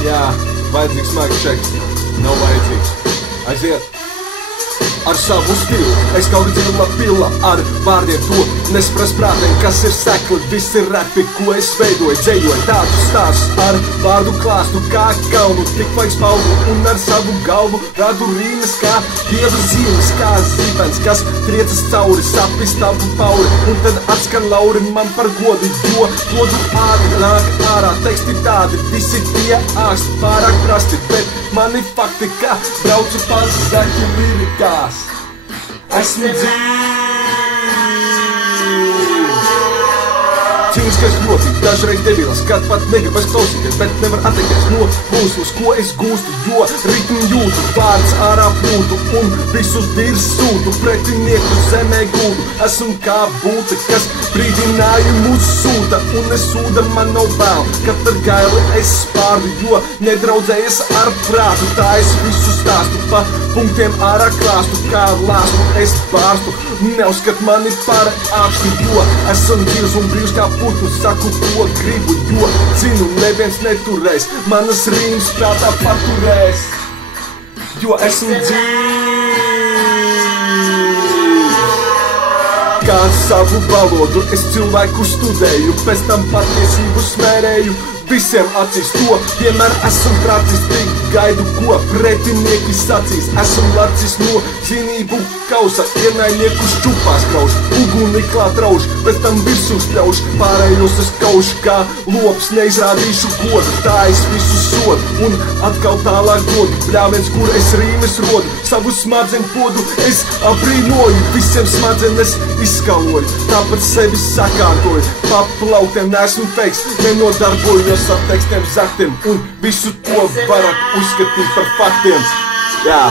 Jā, vajadzīgs smags čeks. Nav vajadzīgs. Aiziet! Ar savu stilu, es kaut dzila pila, ar vārdiem to nesprast prātiem, kas ir sekli, visi rapi, ko es veidoju, dzējoju tādus stāstus ar vārdu klāstu kā kalnu, tik vajag spaudu un ar savu galvu radu rīmes kā dievu zīmes, kā zīpens, kas triecas cauri, sapis tavu pauri, un tad atskan lauri man par godu, jo godu ādi nāk ārā, teksti tādi, visi tie āksti, pārāk prasti, bet mani fakti, kā braucu pār zaķi lirikās. Esmu dzīvs, kas ļoti dažreiz debils, kad pat negribas klausīties, bet nevar atteikties no mūslas, ko es gūstu, jo ritmu jūtu, vārds ārā plūtu un visus virs sūtu, pretinieku zemē gūtu. Esmu kā būta, kas brīdinājumu sūta, un es sūda man nav vēl, kad ar gaili es spārdu, jo nedraudzējies ar prātu, tā es visu stāstu, pa punktiem ārā klāstu, kā lāstu es bārstu, neuzskat mani par ākstu, jo esmu dzīvs un brīvs kā putnu, saku, ko gribu, jo zinu, neviens neturēs, manas rīmas prātā paturēs, jo esmu dzīvs. Kā savu valodu es cilvēku studēju, pēc tam patiesību smērēju, visiem acīs to, vienmēr esam prātis, tik gaidu, ko pretinieki sacīs. Esam lacis no cīnību kausa, ienaidnieku šķupās grauž, uguni klāt rauž, pēc tam virsū spļauž, pārējos es kaušu kā lops, neizrādīšu godu, tā es visu sodu, un atkal tālāk godu, bļāviens, kur es rīmes rodu, savu smadzeņu podu es aprīnoju, visiem smadzenes izskaloju, tāpat sevi sakārtoju, pa plauktiem neesmu feiks, nenodarbojos ar tekstiem zaktiem, un visu to varat uzskatīt par faktiem. Jā.